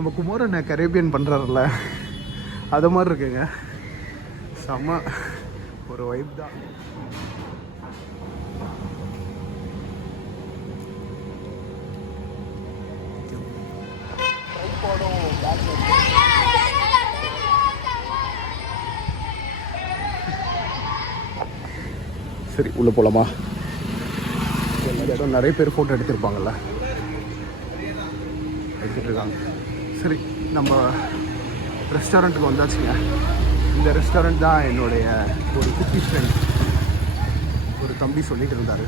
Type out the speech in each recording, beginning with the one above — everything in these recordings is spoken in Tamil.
நம்ம குமாரன் கரேபியன் பண்ணுறாருல அது மாதிரி இருக்குங்க. செம்ம ஒரு வைப் தான். சரி உள்ளே போகலாமா எல்லா இடம் நிறைய பேர் ஃபோட்டோ எடுத்திருப்பாங்கல்ல. எடுத்துட்டு இருக்காங்க. சரி நம்ம ரெஸ்டாரண்ட்டுக்கு வந்தாச்சுங்க. இந்த ரெஸ்டாரண்ட் தான் என்னுடைய ஒரு குட்டி ஃப்ரெண்ட் ஒரு தம்பி சொல்லிட்டு இருந்தார்.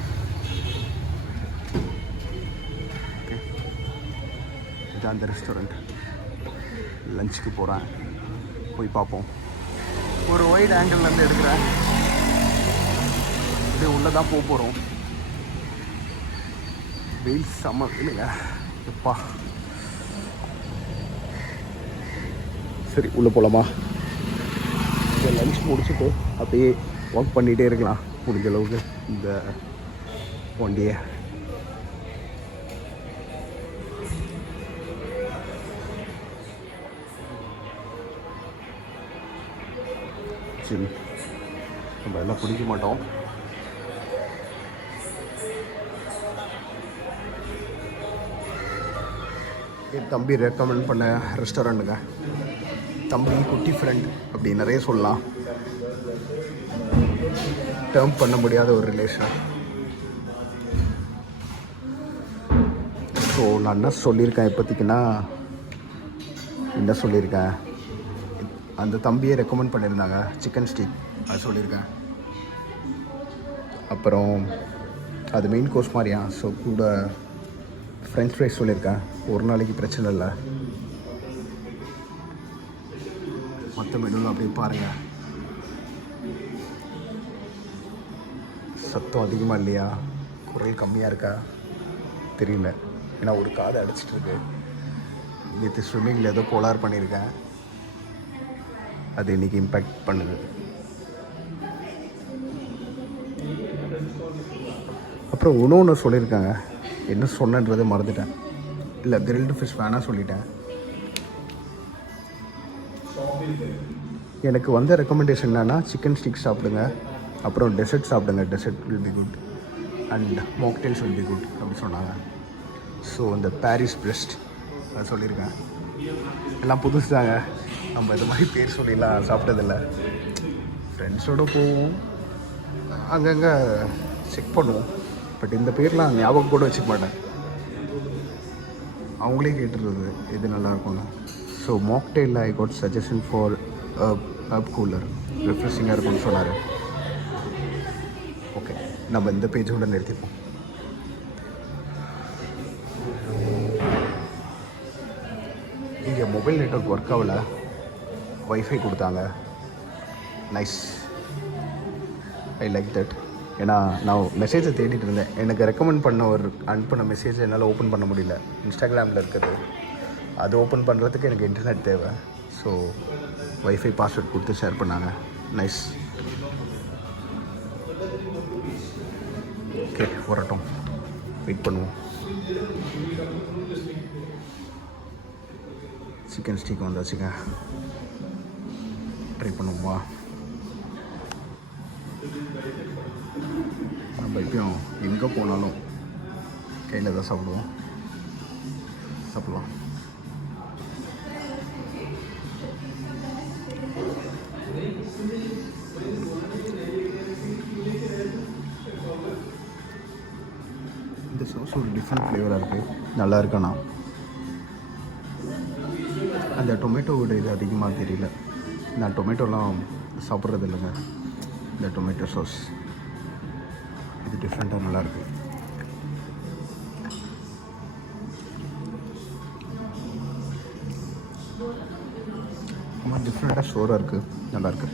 ஓகே அந்த ரெஸ்டாரண்ட் லஞ்சுக்கு போகிறேன் போய் பார்ப்போம். ஒரு ஒயிட் ஆங்கிள்லேருந்து எடுக்கிறேன். இது உள்ளே தான் போக போகிறோம் வெயில் செம்ம இல்லைங்க எப்பா. சரி உள்ளே போகலாமா லஞ்ச் முடிச்சுட்டு அப்படியே ஒர்க் பண்ணிகிட்டே இருக்கலாம் முடிஞ்ச அளவுக்கு இந்த வண்டியை. சரி நம்ம எல்லாம் பிடிக்க மாட்டோம். என் தம்பி ரெக்கமெண்ட் பண்ண ரெஸ்டாரண்ட்டுங்க தம்பி குட்டி ஃப்ரெண்ட் அப்படி நிறைய சொல்லலாம். டேர்ம் பண்ண முடியாத ஒரு ரிலேஷன் ஸோ நான் என்ன சொல்லியிருக்கேன் இப்போதைக்குன்னா என்ன சொல்லியிருக்கேன்? அந்த தம்பியை ரெக்கமெண்ட் பண்ணியிருந்தாங்க சிக்கன் ஸ்டீக் அது சொல்லியிருக்கேன். அப்புறம் அது மெயின் கோர்ஸ் மாதிரியா? ஸோ கூட ஃப்ரெஞ்ச் ஃப்ரைஸ் சொல்லியிருக்கேன். ஒரு நாளைக்கு பிரச்சனை இல்லை. சத்தம் மெனுவில் அப்படியே பாருங்கள் சத்தம் அதிகமாக இல்லையா? குரல் கம்மியாக இருக்கா? தெரியல. ஏன்னா ஒரு காதை அடிச்சிட்டு இருக்கு. நேற்று ஸ்விம்மிங்கில் ஏதோ கோளாறு பண்ணியிருக்கேன். அது இன்னைக்கு இம்பேக்ட் பண்ணுது. அப்புறம் ஒன்று ஒன்று சொல்லியிருக்காங்க. என்ன சொன்னன்றதை மறந்துட்டேன். இல்லை கிரில்டு ஃபிஷ் வேணால் சொல்லிட்டேன். எனக்கு வந்த ரெக்கமெண்டேஷன் என்னென்னா சிக்கன் ஸ்டிக் சாப்பிடுங்க. அப்புறம் டெசர்ட் சாப்பிடுங்க. Dessert will be good and mocktails will be good அப்படி சொன்னாங்க. ஸோ இந்த பாரிஸ் பிரெஸ்ட் அதை சொல்லியிருக்கேன். எல்லாம் புதுசு தாங்க. நம்ம இது மாதிரி பேர் சொல்லிலாம் சாப்பிட்டதில்ல. ஃப்ரெண்ட்ஸோடு போவோம். அங்கங்கே செக் பண்ணுவோம். பட் இந்த பேர்லாம் ஞாபகம் கூட வச்சுக்க மாட்டேன். அவங்களே கேட்டுருது எது நல்லாயிருக்கும்னு so mocktail I got suggestion for up cooler ரெஃப்ரெஷிங்காக இருக்கும்னு சொன்னார். ஓகே நம்ம இந்த பேஜோட நிறுத்திப்போம். இங்கே மொபைல் நெட்ஒர்க் ஒர்க் ஆகல. ஒய்ஃபை கொடுத்தாங்க. நைஸ் ஐ லைக் தட் ஏன்னா நான் மெசேஜை தேடிட்டு இருந்தேன். எனக்கு ரெக்கமெண்ட் பண்ண ஒரு அனுப்பின மெசேஜை என்னால் ஓப்பன் பண்ண முடியல. இன்ஸ்டாகிராமில் இருக்குது. அது ஓப்பன் பண்ணுறதுக்கு எனக்கு இன்டர்நெட் தேவை. ஸோ ஒய்ஃபை பாஸ்வேர்ட் கொடுத்து ஷேர் பண்ணாங்க. நைஸ் ஓகே வரட்டும் வெயிட் பண்ணுவோம். சிக்கன் ஸ்டிக் வந்தாச்சுங்க. ட்ரை பண்ணுவோமா? நம்ம எப்பயும் எங்கே போனாலும் கையில் தான் சாப்பிடுவோம். சாப்பிடலாம். டிஃப்ரெண்ட் ஃப்ளேவராக இருக்குது நல்லா இருக்கண்ணா அந்த டொமேட்டோவோட இது அதிகமாக தெரியல. நான் டொமேட்டோலாம் சாப்பிட்றது இல்லைங்க. இந்த டொமேட்டோ சாஸ் இது டிஃப்ரெண்ட்டாக நல்லாயிருக்கு ரொம்ப டிஃப்ரெண்ட்டாக ஸ்டோராக இருக்குது நல்லாயிருக்கு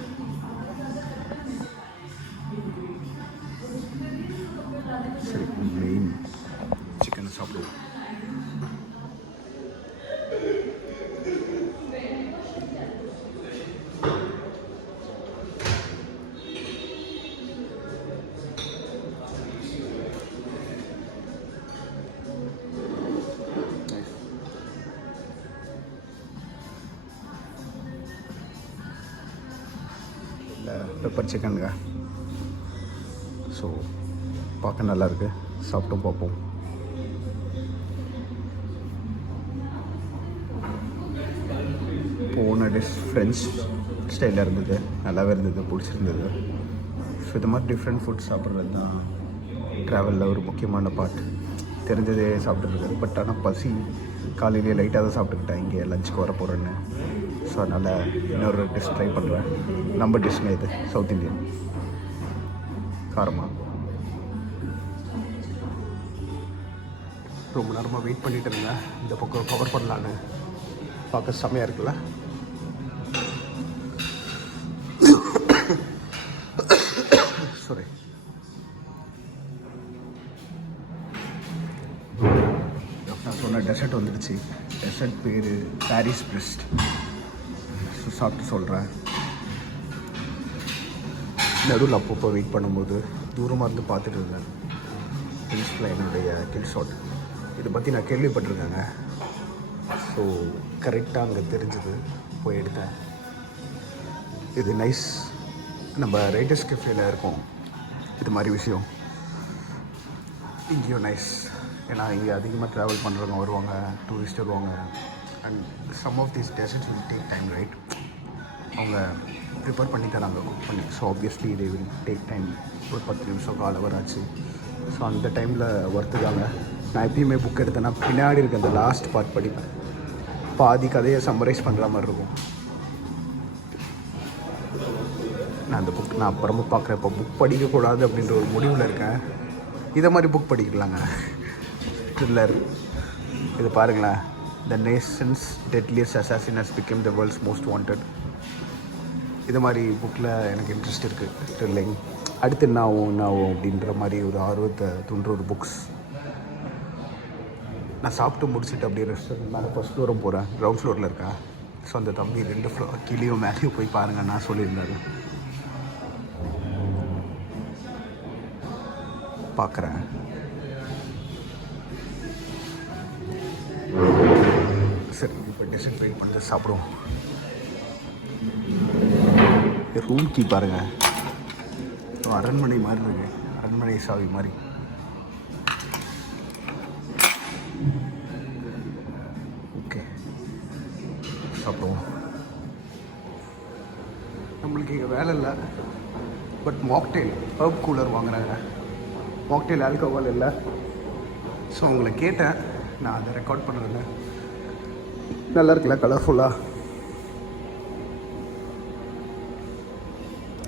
சிக்கனுங்க ஸோ பார்க்க நல்லாயிருக்கு. சாப்பிட்டும் பார்ப்போம். போன டிஷ் ஃப்ரெஞ்ச் ஸ்டைலில் இருந்தது. நல்லாவே இருந்தது பிடிச்சிருந்தது. ஸோ இது மாதிரி டிஃப்ரெண்ட் ஃபுட் சாப்பிட்றது தான் ட்ராவலில் ஒரு முக்கியமான பார்ட் தெரிஞ்சதே சாப்பிட்டுருக்காரு பட் ஆனால் பசி காலையிலேயே லைட்டாக தான் சாப்பிட்டுக்கிட்டேன். இங்கே லஞ்சுக்கு வர போகிறேன்னு ஸோ அதனால் இன்னொரு டிஷ் ட்ரை பண்ணுறேன் நம்ம டிஷ்ங்க இது சவுத் இந்தியன் காரமாக ரொம்ப நேரமாக வெயிட் பண்ணிட்டு இருந்தேன். இந்த பக்கம் கவர் பண்ணலான்னு. பார்க்க செம்மையாக இருக்குல்ல? சாரி நான் சொன்ன டெசர்ட் வந்துடுச்சு. டெசர்ட் பேர் பாரிஸ் பிரெஸ்ட் சாப்பிட்டு சொல்கிறேன் நடுவில் அப்பப்போ வெயிட் பண்ணும்போது தூரமாக இருந்து பார்த்துட்டு இருந்தேன். ஹில்ஸில் என்னுடைய கில் ஷாட் இதை பற்றி நான் கேள்விப்பட்டிருக்கேங்க. ஸோ கரெக்டாக அங்கே தெரிஞ்சது. போய் எடுத்தேன். இது நைஸ் நம்ம ரைட்டர்ஸ் கெஃபேல இருக்கோம். இது மாதிரி விஷயம். இங்கேயும் நைஸ் ஏன்னா இங்கே அதிகமாக ட்ராவல் பண்ணுறவங்க வருவாங்க டூரிஸ்ட் வருவாங்க. And some of these desserts will take time right அவங்க ப்ரிப்பேர் பண்ணி தராங்க. குக் பண்ணி ஸோ ஆப்வியஸ்லி இது வில் டேக் டைம் ஒரு பத்து நிமிஷம் கால் அவர் ஆச்சு. ஸோ அந்த டைமில் ஒர்த்துக்காங்க நான் எப்பயுமே புக் எடுத்தேன்னா பின்னாடி இருக்க அந்த லாஸ்ட் பார்ட் படிப்பேன் பாதி கதையை சம்மரைஸ் பண்ணுற மாதிரி இருக்கும். நான் அந்த புக் நான் அப்புறமா பார்க்குறேன் இப்போ புக் படிக்கக்கூடாது அப்படின்ற ஒரு முடிவில் இருக்கேன். இதை மாதிரி புக் படிக்கலாங்க. த்ரில்லர் இது பாருங்களேன். The nation's deadliest assassins became the world's most wanted இது மாதிரி புக்கில் எனக்கு இன்ட்ரெஸ்ட் இருக்குது த்ரில்லிங் அடுத்து என்ன ஆகும் என்ன ஆகும் அப்படின்ற மாதிரி ஒரு ஆர்வத்தை தூண்டுற ஒரு புக்ஸ் நான் சாப்பிட்டு முடிச்சுட்டு அப்படியே ரெஸ்டாரண்ட் மேலே ஃபஸ்ட் ஃப்ளோரும் போகிறேன் கிரவுண்ட் ஃப்ளோரில் இருக்கா? ஸோ அந்த தம்பி ரெண்டு ஃப்ளோர் கீழேயும் மேலேயும் போய் பாருங்கள் நான் சொல்லியிருந்தாரு. பார்க்குறேன் சரி இப்போ டிசைன் பெயிண்ட் பண்ணிட்டு சாப்பிடுவோம். ரூம் கீ பாருங்க. அரண்மனை மாதிரி இருக்கு. அரண்மனை சாவி மாதிரி. ஓகே சாப்பிடுவோம். நம்மளுக்கு இங்கே வேலை இல்லை. பட் மாக்டெயில் ஹர்ப் கூலர் வாங்குறாங்க. மாக்டெயில் ஆல்கஹால் இல்லை. ஸோ உங்களை கேட்டேன். நான் அதை ரெக்கார்ட் பண்ணுறேன் நல்லா இருக்குல்ல கலர்ஃபுல்லாக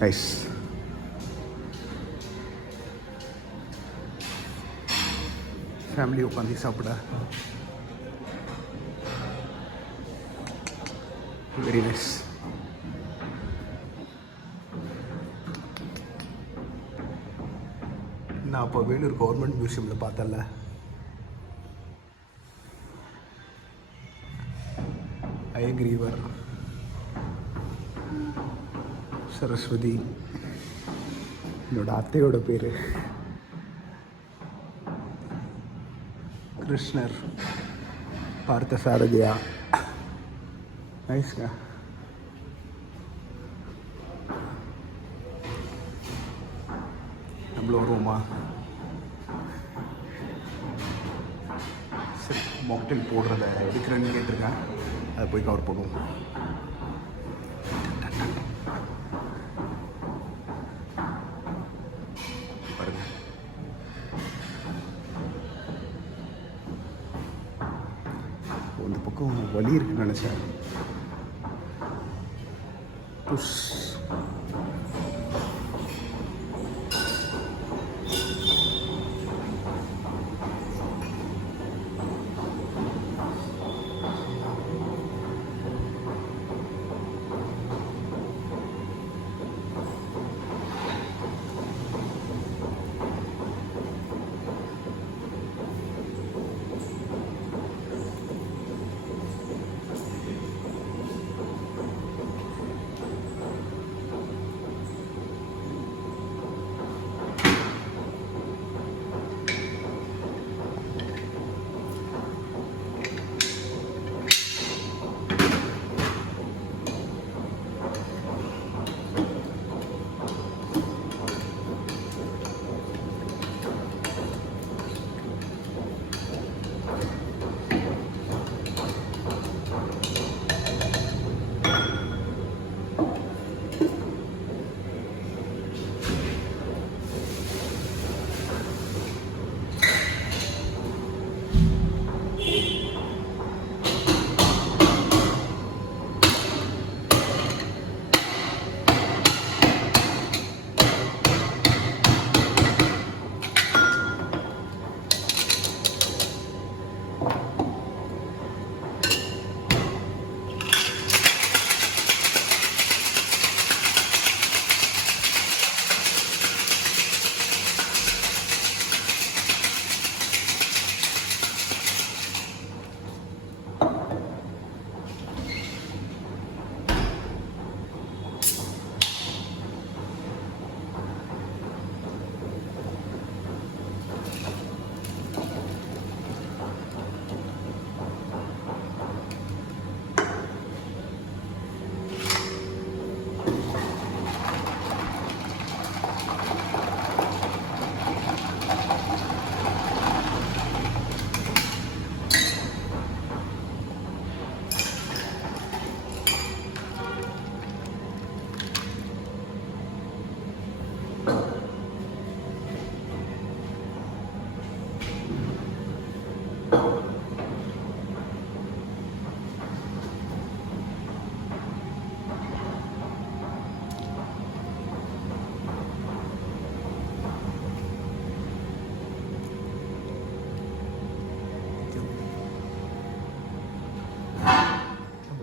நைஸ் ஃபேமிலி உட்காந்து சாப்பிட வெரி நைஸ் நான் அப்போ வேலூர் கவர்மெண்ட் மியூசியமில் பார்த்தேன்ல. அயக்ரீவர் சரஸ்வதி. என்னோட அத்தையோட பேர் கிருஷ்ணர். பார்த்த சாரதியா நைஸ்கா நம்மளும் வருவோமா? சரி மாக்டெயில் போடுறத எடுக்கிறேன்னு கேட்டிருக்கேன். அதை போய் கவர் பண்ணுவோம் வழி இருக்குன்னு நினச்சேன். புஷ்.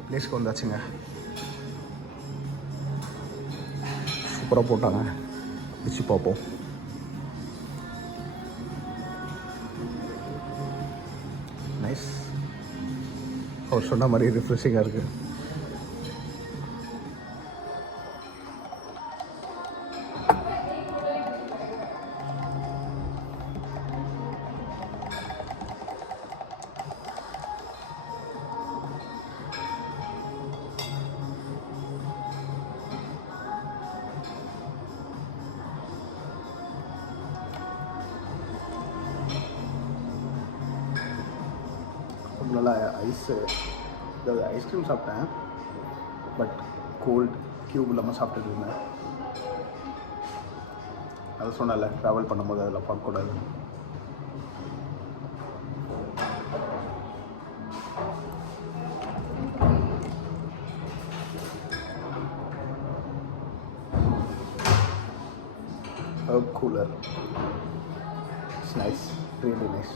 பிளேஸ்க்கு வந்தாச்சுங்க. சூப்பராக போட்டாங்க. வச்சு பார்ப்போம். நைஸ் அவர் சொன்ன மாதிரி ரிஃப்ரெஷிங்காக இருக்குது நல்லா ஐஸு அதாவது ஐஸ்கிரீம் சாப்பிட்டேன் பட் கோல்ட் க்யூப் இல்லாமல் சாப்பிட்டுட்டு இருந்தேன் அதை சொன்னால ட்ராவல் பண்ணும்போது அதில் பார்க்கக்கூடாது herb cooler. It's nice, really nice.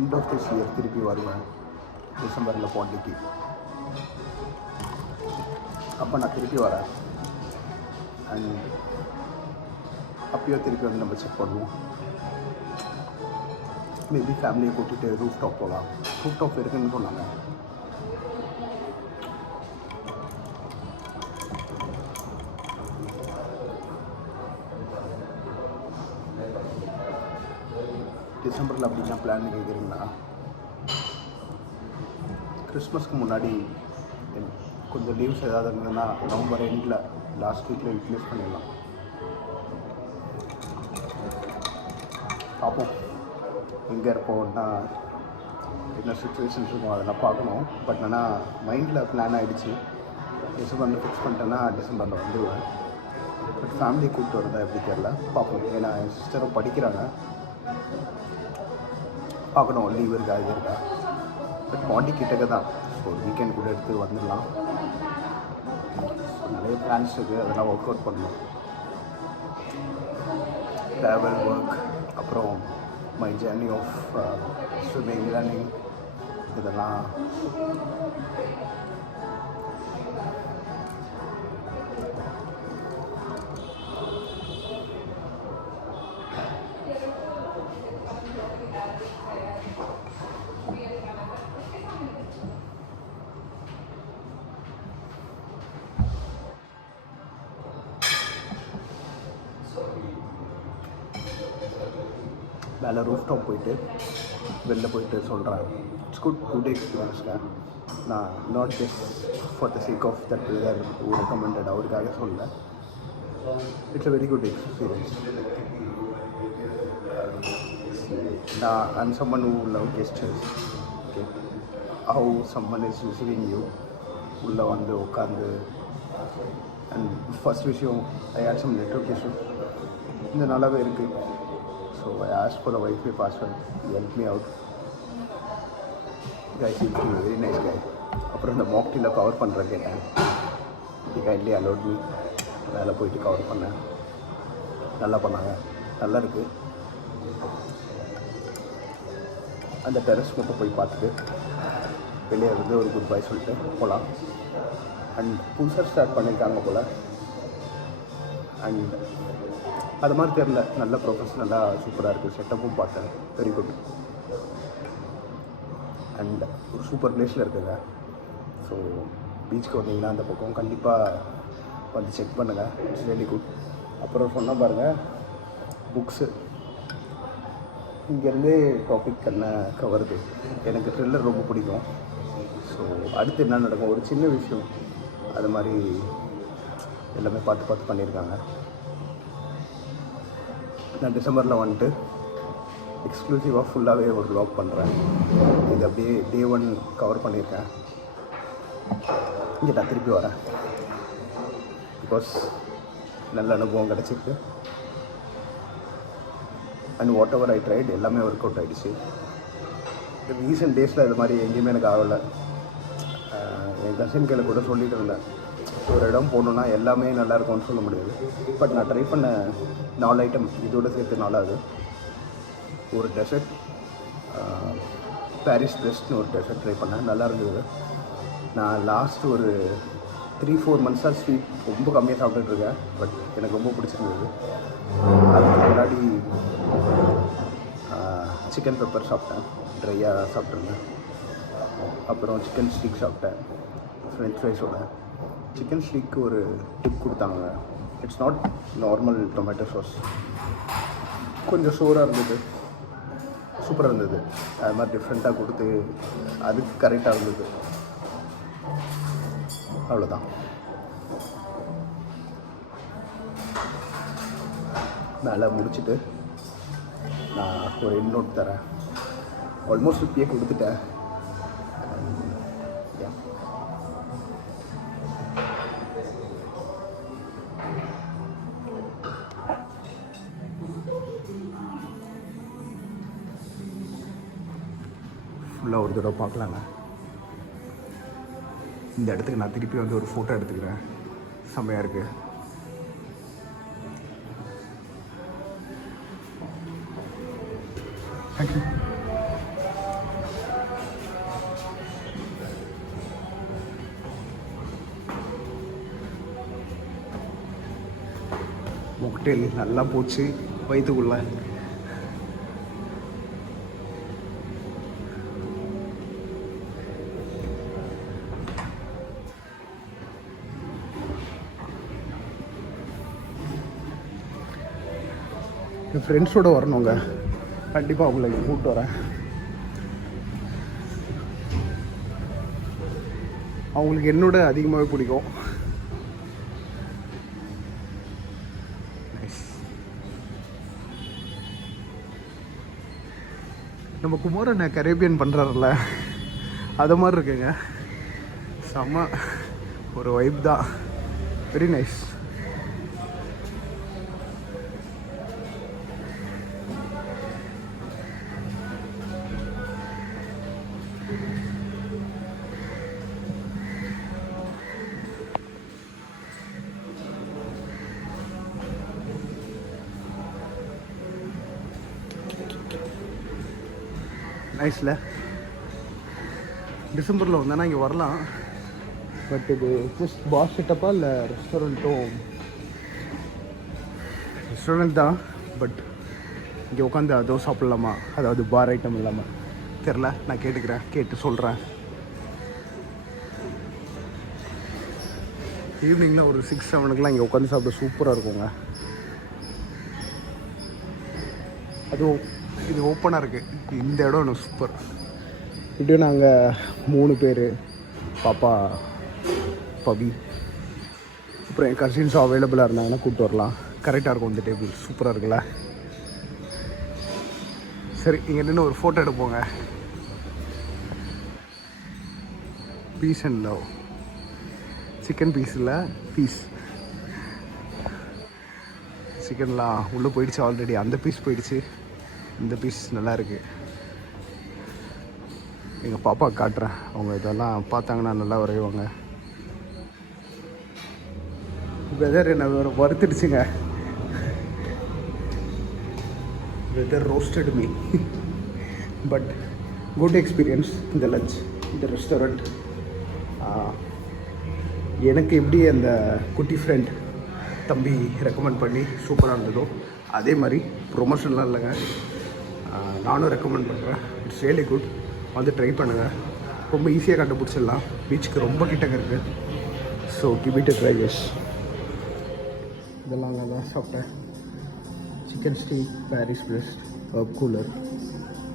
End of this year திருப்பி வருவேன். டிசம்பரில் பாண்டிக்கு அப்போ நான் திருப்பி வரேன். அண்ட் அப்பயோ திருப்பி வந்து நம்ம செக் பண்ணுவோம். மேபி ஃபேமிலியை கூட்டிகிட்டு ரூஃப் டாப் போகலாம் ரூஃப் டாப் இருக்குன்னு சொன்னாங்க. என்ன பிளான் கேட்குறீங்களா கிறிஸ்மஸ்க்கு முன்னாடி கொஞ்சம் லீவ்ஸ் ஏதாவது இருந்ததுன்னா நவம்பர் எண்டில் லாஸ்ட் வீக்கில் யூட்டிலைஸ் பண்ணிடலாம். பார்ப்போம். எங்கே இருப்போம்னா என்ன சுச்சுவேஷன்ஸ் இருக்கும் அதெல்லாம் பார்க்கணும். பட் ஆனால் மைண்டில் பிளான் ஆகிடுச்சு டிசம்பரில் ஃபிக்ஸ் பண்ணிட்டேன்னா டிசம்பரில் வந்துடுவேன் பட் ஃபேமிலி கூப்பிட்டு வரதா எப்படி தெரில பார்ப்போம். ஏன்னா என் சிஸ்டரும் படிக்கிறாங்க. பார்க்கணும். லீவ் இருக்கா இது இருக்கா பட் பாண்டி கிட்டக்க தான். ஸோ வீக்கெண்ட் கூட எடுத்து வந்துடலாம். நிறைய பிளான்ஸ் இருக்குது அதெல்லாம் ஒர்க் அவுட் பண்ணணும். ட்ராவல் ஒர்க் அப்புறம் my journey of swimming running இதெல்லாம் மேலே ரூஃப் டாப் போயிட்டு வெளில போயிட்டு சொல்கிறேன் இட்ஸ் குட் குட் எக்ஸ்பீரியன்ஸ்ல நான் not just for the sake of that whether recommended அவருக்காக சொல்ல it's a very good experience நான் an Suman who love gestures okay how Suman is receiving you உள்ளே வந்து உட்காந்து அண்ட் ஃபஸ்ட் விஷயம் I had some network issue இந்த நல்லாவே இருக்குது so I ask for the wifi password help me out guy seem very nice guy அப்புறம் இந்த மாக்டியில் கவர் பண்ணுற கேட்டேன் தி கைண்ட்லி அலோட் மீ மேலே போயிட்டு கவர் பண்ணேன். நல்லா பண்ணாங்க. நல்லா இருக்குது அந்த டெரஸ் மட்டும் போய் பார்த்துட்டு வெளியே இருந்து ஒரு குட் பை சொல்லிட்டு போகலாம் அண்ட் புதுசாக ஸ்டார்ட் பண்ணியிருக்காங்க போல். அண்ட் அது மாதிரி தெரில நல்ல ப்ரொஃபஷனலாக சூப்பராக இருக்குது செட்டப்பும் பார்த்தேன். வெரி குட் அண்ட் ஒரு சூப்பர் பிளேஸில் இருக்குங்க. ஸோ பீச்சுக்கு வந்தீங்கன்னா அந்த பக்கம் கண்டிப்பாக வந்து செக் பண்ணுங்கள் இட்ஸ் வெரி குட் அப்புறம் சொன்னால் பாருங்கள் புக்ஸு இங்கேருந்தே டாபிக் என்ன கவருது எனக்கு த்ரில்லர் ரொம்ப பிடிக்கும். ஸோ அடுத்து என்ன நடக்கும்? ஒரு சின்ன விஷயம். அது மாதிரி எல்லாமே பார்த்து பார்த்து பண்ணியிருக்காங்க. நான் டிசம்பரில் வந்துட்டு எக்ஸ்க்ளூசிவாக ஃபுல்லாகவே ஒரு லாக் பண்ணுறேன் இது அப்படியே டே ஒன் கவர் பண்ணியிருக்கேன். இங்கே நான் திருப்பி வரேன். பிகாஸ் நல்ல அனுபவம் கிடச்சிருக்கு. And whatever I tried எல்லாமே ஒர்க் அவுட் ஆகிடுச்சு ரீசெண்ட் டேஸில் இது மாதிரி எங்கேயுமே எனக்கு ஆகலை. என் கசின் கையில் கூட சொல்லிட்டு இருந்தேன். ஒரு இடம் போகணுன்னா எல்லாமே நல்லா இருக்கும்னு சொல்ல முடியாது. பட் நான் ட்ரை பண்ண நாலு ஐட்டம் இதோட சேர்த்து நாலாவது. ஒரு டெசர்ட் பாரிஸ் பெஸ்ட்னு ஒரு டெசர்ட் ட்ரை பண்ணேன். நல்லா இருந்தது. நான் லாஸ்ட் ஒரு த்ரீ ஃபோர் மந்த்ஸாக ஸ்வீட் ரொம்ப கம்மியாக சாப்பிட்டுட்ருக்கேன் பட் எனக்கு ரொம்ப பிடிச்சிருந்தது. அதுக்கு முன்னாடி சிக்கன் பெப்பர் சாப்பிட்டேன். ட்ரையாக சாப்பிட்ருந்தேன் அப்புறம் சிக்கன் ஸ்டிக் சாப்பிட்டேன். ஃப்ரெஞ்ச் ஃப்ரைஸோட சிக்கன் ஸ்டிக் ஒரு டிப் கொடுத்தாங்க. It's not normal tomato sauce கொஞ்சம் சோறாக இருந்தது. சூப்பராக இருந்தது. அது மாதிரி டிஃப்ரெண்ட்டாக கொடுத்து அதுக்கு கரெக்டாக இருந்தது. அவ்வளோதான் மேலே முடிச்சுட்டு நான் ஒரு எண்ட் நோட் தரேன். ஆல்மோஸ்ட் இப்பயே கொடுத்துட்டேன். தடவை பார்க்கலாங்க. இந்த இடத்துக்கு நான் திருப்பி வந்து ஒரு ஃபோட்டோ எடுத்துக்கிறேன். செம்மையாக இருக்குது தேங்க்யூ நல்லா போச்சு. வயிற்றுக்குள்ள ஃப்ரெண்ட்ஸோட வரணுங்க. கண்டிப்பாக அவங்கள கூப்பிட்டு வரேன். அவங்களுக்கு என்னோட அதிகமாகவே பிடிக்கும். நம்ம குமாரண்ண கரேபியன் பண்ணுறாருல அது மாதிரி இருக்குங்க. செம்ம ஒரு வைப் தான். வெரி நைஸ் நைஸில் டிசம்பரில் வந்தேன்னா இங்கே வரலாம். பட் இது ஜஸ்ட் பாஸ் செட்டப்பா இல்லை ரெஸ்டாரண்ட்டும் ரெஸ்டாரண்ட் தான் பட் இங்கே உட்காந்து அதுவும் சாப்பிட்லாமா? அதாவது பார் ஐட்டம் இல்லாமல் தெரில நான் கேட்டுக்கிறேன் கேட்டு சொல்கிறேன் ஈவினிங்கில் ஒரு சிக்ஸ் செவனுக்குலாம் இங்கே உட்காந்து சாப்பிட சூப்பராக இருக்குங்க. அதுவும் இது ஓப்பனாக இருக்குது இந்த இடம் ஒன்று சூப்பர் இப்படி நாங்கள் மூணு பேர் பாப்பா பவி அப்புறம் என் கசின்ஸும் அவைலபிளாக இருந்தாங்கன்னா கூப்பிட்டு வரலாம். கரெக்டாக இருக்கும் இந்த டேபிள் சூப்பராக இருக்குல்ல? சரி இங்கே நின்று ஒரு photo எடுப்போங்க peace and love chicken piece இல்லை? பீஸ் சிக்கன்லாம் உள்ளே போயிடுச்சு ஆல்ரெடி அந்த பீஸ் போயிடுச்சு. இந்த பீஸ் நல்லாயிருக்கு எங்கள் பாப்பா காட்டுறேன். அவங்க இதெல்லாம் பார்த்தாங்கன்னா நல்லா வரைவாங்க. வெதர் என்ன வேறு வறுத்துடுச்சுங்க weather roasted me but good experience இந்த லஞ்ச் இந்த ரெஸ்டாரண்ட் எனக்கு எப்படி அந்த குட்டி ஃப்ரெண்ட் தம்பி ரெக்கமெண்ட் பண்ணி சூப்பராக இருந்ததோ அதே மாதிரி ப்ரொமோஷன்லாம் இல்லைங்க. நானும் ரெக்கமெண்ட் பண்ணுறேன் இட்ஸ் ரியலி குட் வந்து ட்ரை பண்ணுங்கள் ரொம்ப ஈஸியாக கண்டுபிடிச்சிடலாம். பீச்சுக்கு ரொம்ப கிட்டக்க இருக்குது ஸோ கிபிட்டு ட்ரை எஸ் இதெல்லாம் அங்கே தான் சாப்பிட்டேன். Chicken steak Paris breast herb cooler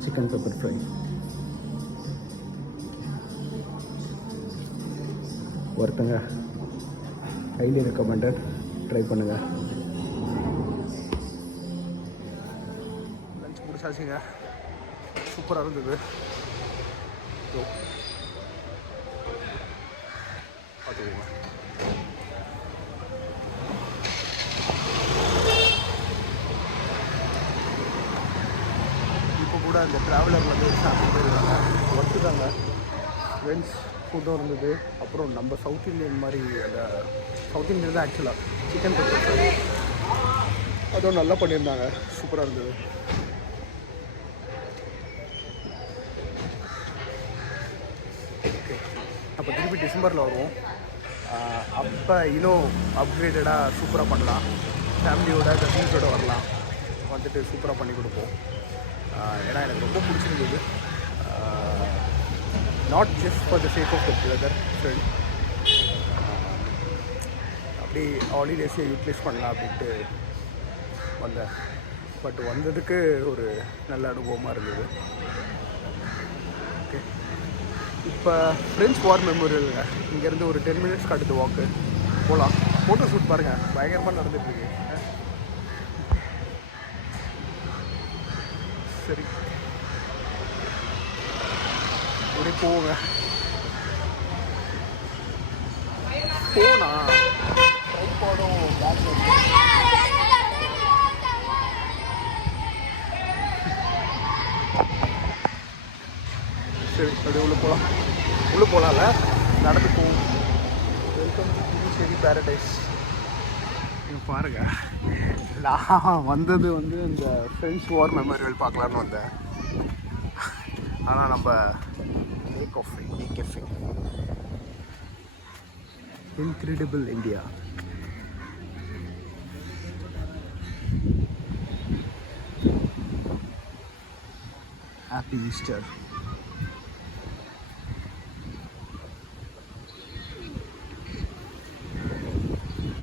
chicken pepper fry ஒருத்தங்க ஹைலி ரெக்கமெண்டட் ட்ரை பண்ணுங்கள் முடிச்சாச்சுங்க சூப்பராக இருந்தது ஸோ பார்த்துக்கோங்க இப்போ கூட அந்த ட்ராவலரில் வந்து சாப்பிட்டு போயிருக்காங்க ஒத்துட்டாங்க ஃப்ரெண்ட்ஸ் ஃபுட்டும் இருந்தது அப்புறம் நம்ம சவுத் இந்தியன் மாதிரி அந்த சவுத் இந்தியன் தான் ஆக்சுவலாக சிக்கன் பெப்பர் அதுவும் நல்லா பண்ணியிருந்தாங்க சூப்பராக இருந்தது ஓகே அப்போ திருப்பி டிசம்பரில் வருவோம். அப்போ இன்னும் அப்கிரேடடாக சூப்பராக பண்ணலாம். ஃபேமிலியோட கசின்ஸோடு வரலாம். வந்துட்டு சூப்பராக பண்ணி கொடுப்போம். ஏன்னா எனக்கு ரொம்ப பிடிச்சிருந்தது. Not just for the sake of the brother friend அப்படி ஹாலிடேஸை யூட்டிலைஸ் பண்ணலாம் அப்படின்ட்டு வந்தேன். பட் வந்ததுக்கு ஒரு நல்ல அனுபவமாக இருந்தது. இப்போ ஃப்ரெண்ட்ஸ் வார் மெமோரியலுங்க இங்கேருந்து ஒரு டென் மினிட்ஸ் காட்டுது வாக்கு போகலாம் ஃபோட்டோ ஷூட் பாருங்கள் பயங்கரமாக நடந்துட்டுருக்கு சரி. அப்படியே போங்க. போனா? ட்ரைபாடும் பேக் சரி அப்படியே உள்ளே போகலாம். உள்ளே போகலாம்ல? நடந்து போவோம் வெல்கம் டு புதுச்சேரி பேரடைஸ் இங்க பாருங்க. நான் வந்தது வந்து இந்த ஃப்ரெண்ட்ஸ் வார் மெமோரியல் பார்க்கலான்னு வந்தேன். ஆனால் நம்ம lake of indie cafe incredible India happy Easter